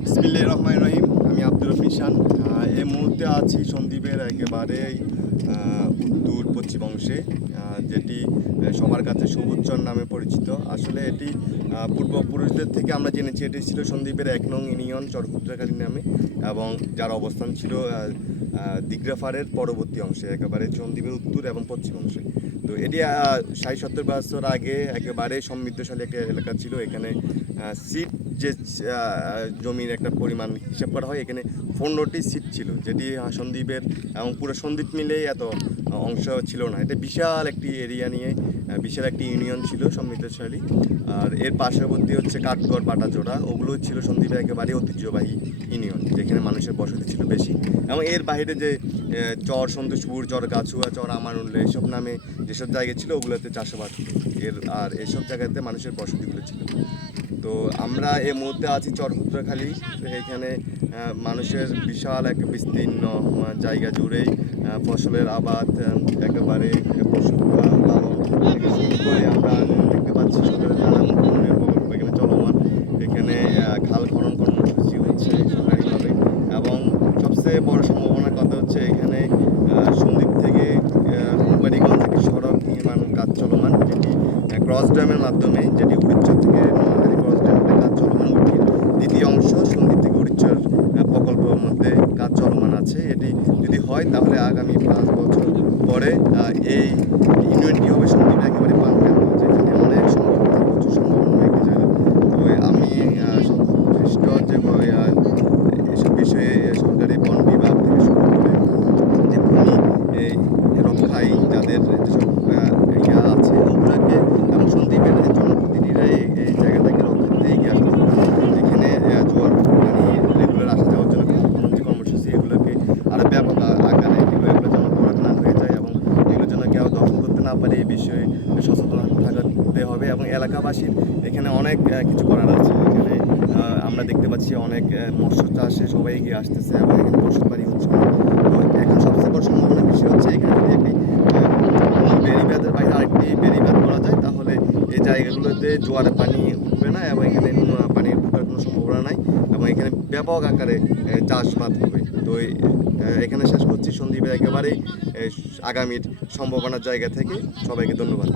বিসমিল্লাহির রহমানির রহিম। আমি আব্দুর রফ নিশান। এই মুহূর্তে আছি সন্দ্বীপের একেবারেই উত্তর পশ্চিম অংশে, যেটি সবার কাছে সবুজচর নামে পরিচিত। আসলে এটি পূর্বপুরুষদের থেকে আমরা জেনেছি এটি ছিল সন্দ্বীপের ১ নং ইউনিয়ন চরকুদ্রাখালী নামে, এবং যার অবস্থান ছিল দিগ্রাফারের পরবর্তী অংশে, একেবারে সন্দ্বীপের উত্তর এবং পশ্চিম অংশে। তো এটি ৬০-৭০ বছর আগে একেবারে সমৃদ্ধশালী একটা এলাকা ছিল। এখানে সিট যে জমির একটা পরিমাণ হিসাব করা হয়, এখানে ১৫টি সিট ছিল, যেটি সন্দ্বীপের এবং পুরো সন্দ্বীপ মিলেই এত অংশ ছিল না। এটা বিশাল একটি এরিয়া নিয়ে বিশাল একটি ইউনিয়ন ছিল সমৃদ্ধশালী। আর এর পার্শ্ববর্তী হচ্ছে কাঠগড়, বাটাজোড়া, ওগুলো ছিল সন্দ্বীপের একেবারে ঐতিহ্যবাহী ইউনিয়ন, যেখানে মানুষের বসতি ছিল বেশি। এবং এর বাইরে যে চর সন্তোষপুর, চর গাছুয়া, চর আমানুল্লাহ এসব নামে যেসব জায়গা ছিল, ওগুলোতে চাষাবাদ হতো। আর এসব জায়গাতে মানুষের বসতিগুলো ছিল। তো আমরা এই মুহূর্তে আছি চরকুদ্রাখালী। এখানে মানুষের বিশাল এক বিস্তীর্ণ জায়গা জুড়েই ফসলের আবাদ, একেবারে পশু পালন থেকে শুরু করে আমরা দেখতে পাচ্ছি সরকারের নানান ধরনের প্রকল্প এখানে চলমান। এখানে খাল খনন কর্মসূচি হচ্ছে সরকারিভাবে, এবং সবচেয়ে বড় সম্ভাবনার কথা হচ্ছে এখানে সন্দ্বীপ থেকে কোম্পানিগঞ্জ একটি সড়ক নির্মাণ কাজ চলমান, যেটি ক্রস ড্যামের মাধ্যমে, যেটি উড়িষ্যা থেকে নোয়াখালী ক্রস ড্যামের কাজ চলমান। ওটির দ্বিতীয় অংশ সন্দ্বীপ থেকে উড়িষ্যার প্রকল্পের মধ্যে কাজ চলমান আছে। এটি যদি হয় তাহলে আগামী ৫ বছর পরে এই ইউনিয়নটি হবে সন্দ্বীপে একেবারে পানকেন্দ্র, যেখানে অনেক সম্ভাবনা, প্রচুর সম্ভাবনা একটি জায়গা। তো আমি সংশ্লিষ্ট যে এসব বিষয়ে সরকারি বন বিভাগ থেকে শুরু করে যে ভূমি রক্ষায় যাদের যেসব ইয়া আছে, ওগুলোকে এবং সন্দ্বীপের যে জনপ্রতিনিধিরা এই জায়গাটাকে রক্ষা করতে এগিয়ে আসা দরকার। যেখানে জোয়ার পানি রেগুলার আসা যাওয়ার জন্য খনন যে কর্মসূচি, এগুলোকে আরও ব্যাপক আকারে এগুলো যেন ভরাট না হয়ে যায়, এবং এগুলো যেন কেউ দখল করতে না পারে, এই বিষয়ে সচেতন থাকতে হবে। এবং এলাকাবাসীর এখানে অনেক কিছু করার আছে। এখানে আমরা দেখতে পাচ্ছি অনেক মৎস্য চাষে সবাই এগিয়ে আসতেছে, এবং এখানে বসতবাড়ি হচ্ছে। তো এখন সবচেয়ে বড় সম্ভাবনার বিষয় হচ্ছে এখানে যদি একটি বেড়িবাঁধের বাইরে আরেকটি বেড়িবাঁধ করা যায়, তাহলে এই জায়গাগুলোতে জোয়ারের পানি উঠবে না, এবং এখানে পানির ঢোকার কোনো সম্ভাবনা নাই, এবং এখানে ব্যাপক আকারে চাষবাদ হবে। তো এখানে শেষ করছি সন্দ্বীপের একেবারেই আগামীর সম্ভাবনার জায়গা থেকে। সবাইকে ধন্যবাদ।